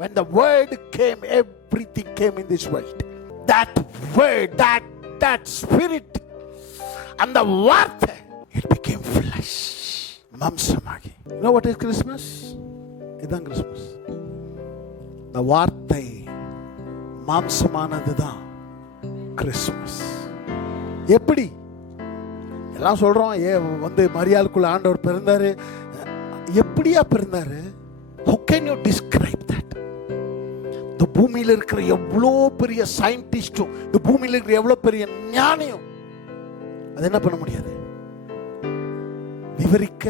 When the word came, everything came in this world. That word, that spirit, and the வார்த்தை, it became flesh. மாம்சமாகி. You know what is Christmas? இதான் Christmas. இந்த வார்த்தை மாம்சமானதுதான் Christmas. எப்படி? எல்லாம் சொல்றோம், மரியாளுக்குள்ள ஆண்டவர் பிறந்தாரு. எப்படியா பிறந்தாரு? How can you describe that? இந்த பூமியில இருக்கிற எவ்வளோ பெரிய சயின்டிஸ்டும், இந்த பூமியில இருக்கிற எவ்வளோ பெரிய ஞானியும் அது என்ன பண்ண முடியாது? விவரிக்க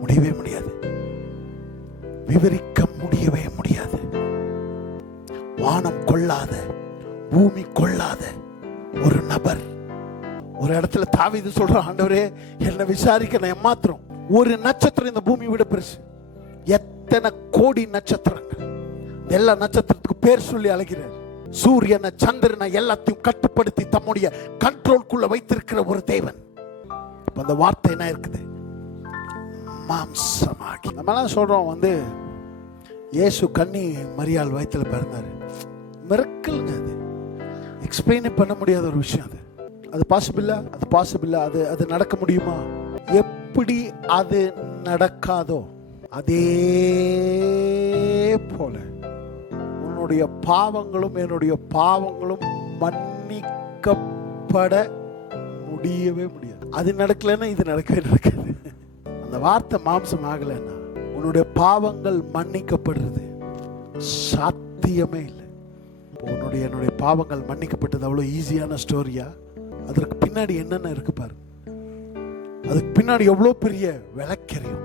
முடியவே முடியாது. விவரிக்க முடியவே முடியாது. வானம் கொள்ளாத, பூமி கொள்ளாத ஒரு நபர் ஒரு இடத்துல தாவீது சொல்றான், ஆண்டவரே என்னை விசாரிக்க நான் ஏமாத்திரம். ஒரு நட்சத்திரம் இந்த பூமி விட பெருசு. எத்தனை கோடி நட்சத்திரங்கள். எல்லா நட்சத்திரத்துக்கு பேர் சொல்லி அழைக்கிறார். சூரியனை, சந்திரனை எல்லாத்தையும் கட்டுப்படுத்தி தம்முடைய கண்ட்ரோல்குள்ள வைத்திருக்கிற ஒரு தேவன். அந்த வார்த்தை என்ன இருக்குது? மாம்சமாகி. நம்மலாம் சொல்றோம் இயேசு கன்னி மரியாள் வயித்துல பிறந்தாரு. மிரக்கல்ங்க அது. எக்ஸ்பிளைன் பண்ண முடியாத ஒரு விஷயம் அது. அது பாசிபிளா? அது பாசிபிளா? அது நடக்க முடியுமா? எப்படி அது நடக்காதோ அதே போல உன்னுடைய பாவங்களும் என்னுடைய பாவங்களும் மன்னிக்கப்பட முடியவே முடியாது. அது நடக்கலன்னா இது நடக்கவே நடக்காது. அந்த வார்த்தை மாம்சம் ஆகலைன்னா உன்னுடைய பாவங்கள் மன்னிக்கப்படுறது சாத்தியமே இல்லை. என்னுடைய பாவங்கள் மன்னிக்கப்பட்டது அவ்வளோ ஈஸியான ஸ்டோரியா? அதற்கு பின்னாடி என்னென்ன இருக்கு பாரு. அதுக்கு பின்னாடி எவ்வளோ பெரிய விளக்கறியும்,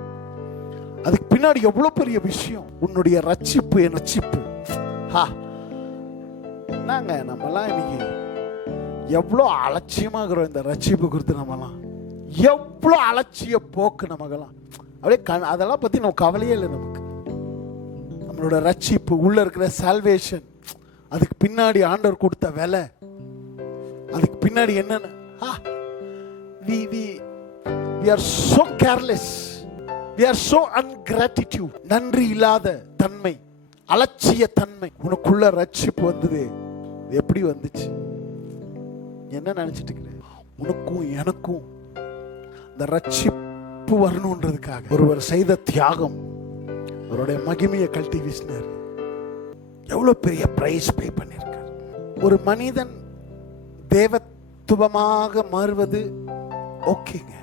அதுக்கு பின்னாடி எவ்வளோ பெரிய விஷயம். உன்னுடைய ரட்சிப்பு, என் ரட்சிப்பு. என்னங்க நம்மலாம் இன்னைக்கு எவ்வளோ அலட்சியமாகிறோம் இந்த ரட்சிப்பு குறித்து. நம்மலாம் எவ்வளோ அலட்சிய போக்கு நமக்கெல்லாம். அப்படியே அதெல்லாம் பற்றி நம்ம கவலையே இல்லை. நமக்கு நம்மளோட ரட்சிப்பு உள்ள இருக்கிற சால்வேஷன், அதுக்கு பின்னாடி ஆண்டவர் கொடுத்த விலை, அதுக்கு பின்னாடி என்னன்னு we are so careless, we are so ungratitude. நன்றி இல்லாத தன்மை, அலட்சிய தன்மை. உனக்குள்ள ரட்சிப்பு வந்தது. எப்படி வந்துச்சு? என்ன நினைச்சிட்டு இருக்கிற? உனக்கும் எனக்கும் இந்த ரட்சிப்பு வரணுன்றதுக்காக ஒருவர் செய்த தியாகம், அவருடைய மகிமையை கழட்டி வீசினார். எவ்வளவு பெரிய பிரைஸ் பே பண்ணிருக்கார். ஒரு மனிதன் தேவத்துவமாக மாறுவது ஓகேங்க.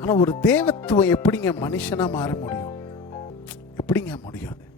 ஆனா ஒரு தேவத்துவம் எப்படிங்க மனுஷனா மாற முடியும்? எப்படிங்க முடியும்?